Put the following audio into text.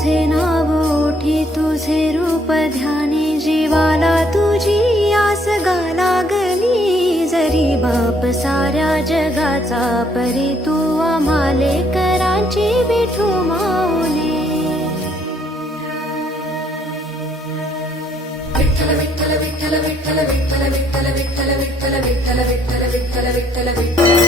तुझे नाव ओठी तुझे रूप ध्यानी जीवाला तुझी आस गा लागली जरी बाप साऱ्या जगाचा परी तू आम्हाले करांची विठू माऊली विठ्ठल विठ्ठल विठ्ठल विठ्ठल विठ्ठल विठ्ठल विठ्ठल विठ्ठल विठ्ठल विठ्ठल विठ्ठल विठ्ठल विठ्ठल